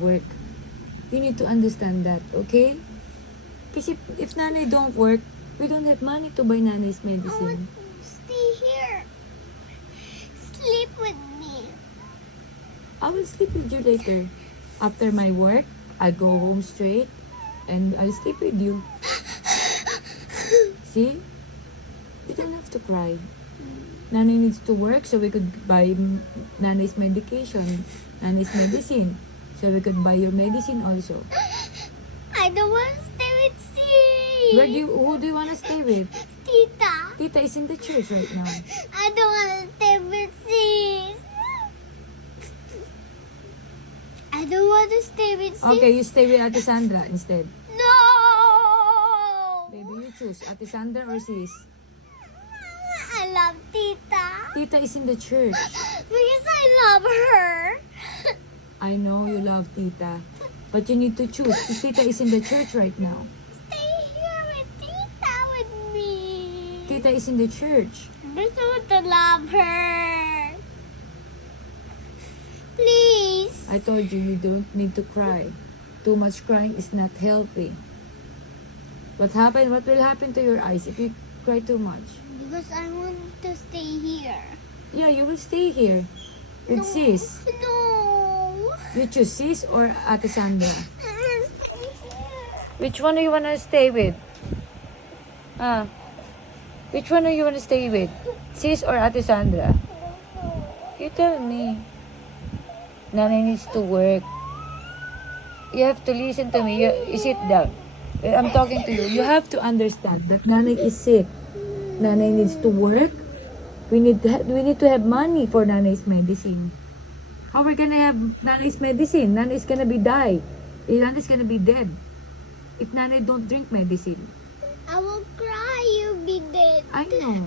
work. You need to understand that, okay? Kasi if nanay don't work, we don't have money to buy nanay's I want medicine. to stay here. Sleep with me. I will sleep with you later. After my work, I'll go home straight and I'll sleep with you. See? You don't have to cry. Nanay needs to work so we could buy nanay's medication, nanay's medicine. So we could buy your medicine also. I don't want to stay with Sis. Who do you want to stay with? Tita. Tita is in the church right now. I don't want to stay with Sis. I don't want to stay with Sis. Okay, you stay with Ate Sandra instead. No. Baby, you choose. Ate Sandra or sis? I love Tita. Tita is in the church. Because I love her. I know you love Tita. But you need to choose. Tita is in the church right now. Stay here with Tita with me. Tita is in the church. I just want to love her. Please. I told you, you don't need to cry. Too much crying is not healthy. What will happen to your eyes if you cry too much? Because I want to stay here. Yeah, you will stay here. With sis. No. You choose sis or Ate Sandra? I want to stay here. Which one do you want to stay with? Which one do you want to stay with? Sis or Ate Sandra? You tell me. Nanay needs to work. You have to listen to me. You sit down. I'm talking to you. You have to understand that Nanay is sick. Nanay needs to work. We need to have money for Nanay's medicine. How we gonna have Nanay's medicine? Nanay's gonna be die. Nanay's gonna be dead. If Nanay don't drink medicine. I will cry. You'll be dead. I know.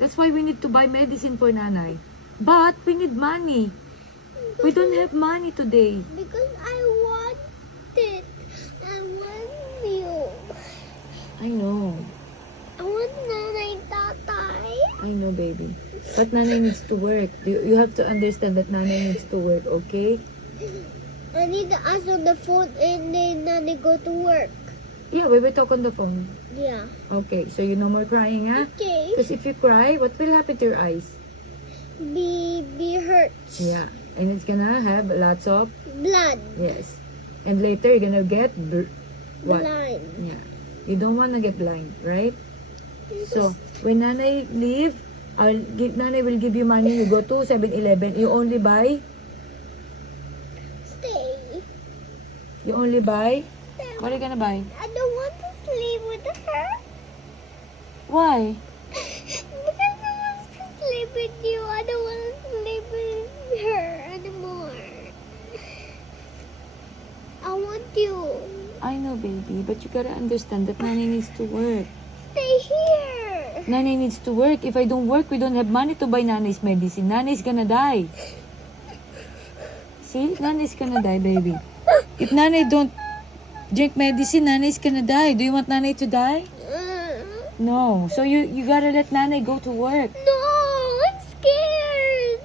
That's why we need to buy medicine for Nanay. But we need money. We don't have money today. Because I want it. I want you. I know. I want nanay tatay. I know, baby. But Nanay needs to work. You have to understand that Nanay needs to work, okay? I need to answer the phone and then nanay go to work. Yeah, we will talk on the phone. Yeah. Okay, so you no more crying, huh? Okay. Because if you cry, what will happen to your eyes? Be hurt. Yeah, and it's gonna have lots of, Blood. yes. And later, you're gonna get, what? Blind. Yeah. You don't wanna get blind, right? So, when Nanay leave, Nanay will give you money. You go to 7-Eleven. You only buy? Stay. You only buy? What are you gonna buy? I don't want to sleep with her. Why? Because I want to sleep with you. I don't want to sleep with her anymore. I want you. I know, baby, but you gotta understand that Nanay needs to work. Stay here. Nanay needs to work. If I don't work, we don't have money to buy Nanay's medicine. Nanay's gonna die. See? Nanay's gonna die, baby. If Nanay don't drink medicine, Nanay's gonna die. Do you want Nanay to die? No. So you gotta let Nanay go to work. No, I'm scared.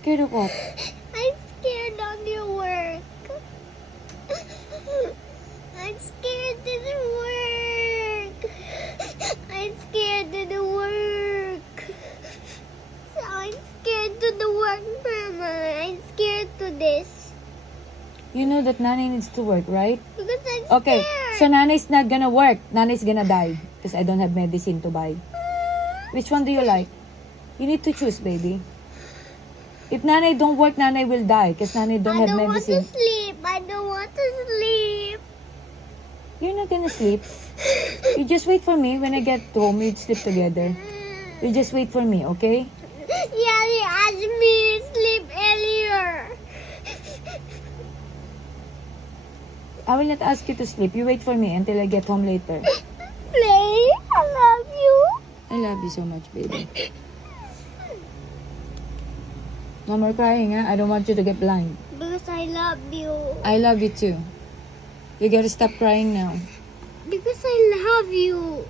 Scared of what? I'm scared on your work. I'm scared to the work. I'm scared to the work. I'm scared to the work, Mama. I'm scared to this. You know that Nanay needs to work, right? Because I'm Okay. scared. So Nanay's not gonna work. Nanay's gonna die. Because I don't have medicine to buy. Which one do you like? You need to choose, baby. If Nanay don't work, Nanay will die. Because Nanay don't have I don't medicine. want to sleep. I don't want to sleep. You're not gonna sleep. You just wait for me. When I get home, we'd sleep together. You just wait for me, okay? Yeah, you asked me to sleep earlier. I will not ask you to sleep. You wait for me until I get home later. Play. I love you. I love you so much, baby. No more crying, huh? I don't want you to get blind. Because I love you. I love you too. You gotta stop crying now. Because I love you.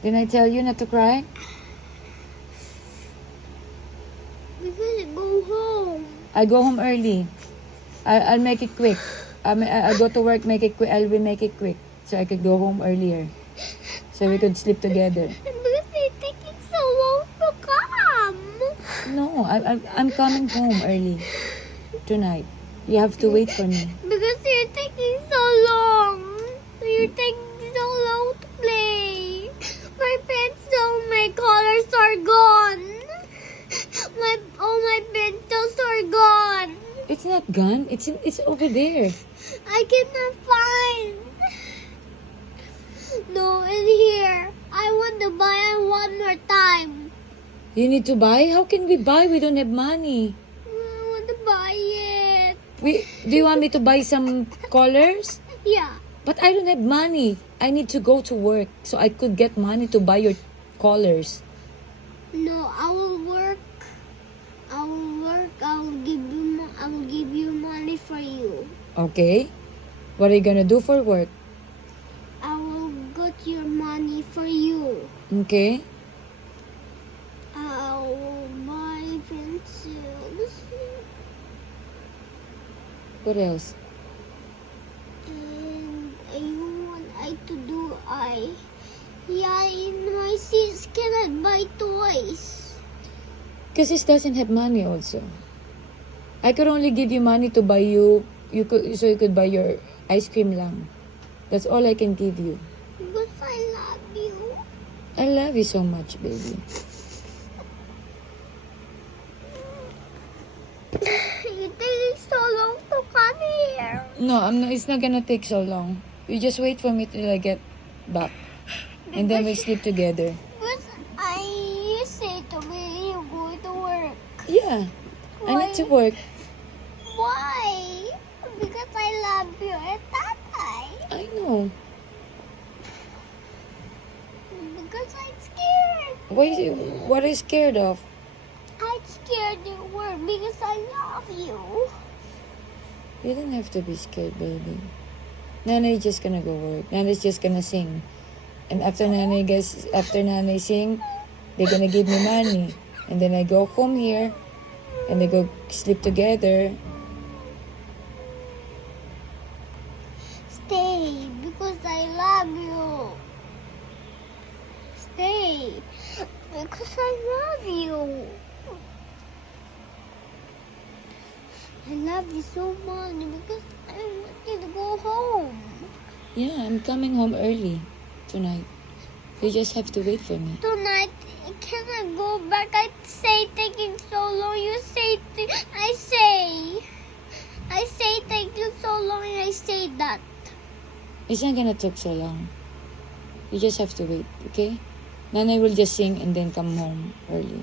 Didn't I tell you not to cry? Because I go home. I go home early. I'll make it quick. I'll go to work, make it quick. I will make it quick so I could go home earlier, so we could sleep together. Because you're taking so long to come. No, I'm coming home early tonight. You have to wait for me. Because you're taking so long. You're taking so long to play. My pencil, my colors are gone. All my pencils are gone. It's not gone. It's over there. I cannot find. No, in here. I want to buy it one more time. You need to buy? How can we buy? We don't have money. I want to buy it. Do you want me to buy some colors? Yeah. But I don't have money. I need to go to work so I could get money to buy your colors. No, I will work. I will work. I will give you money for you. Okay? What are you gonna do for work? I will get your money for you. Okay? I will buy pencils. What else? And you want I to do yeah, in my sis cannot buy toys. Because sis doesn't have money also. I could only give you money to buy you could buy your ice cream lang. That's all I can give you. Because I love you. I love you so much, baby. You're taking so long to come here. No, it's not gonna take so long. You just wait for me till I get back. And then we'll sleep together. Because you say to me you go to work. Yeah. I need to work. Why? Because I love you and tatay. I know. Because I'm scared. What are you scared of? I'm scared to work because I love you. You don't have to be scared, baby. Nanay's just gonna go work. Nanay's just gonna sing. And after Nanay sing, they're gonna give me money. And then I go home here, and they go sleep together. Stay because I love you. Stay because I love you. I love you so much because I want you to go home. Yeah, I'm coming home early tonight. You just have to wait for me. Tonight, can I go back? I say taking so long. You say, I say taking so long and I say that. It's not gonna take so long. You just have to wait, okay? Nanay will just sing and then come home early.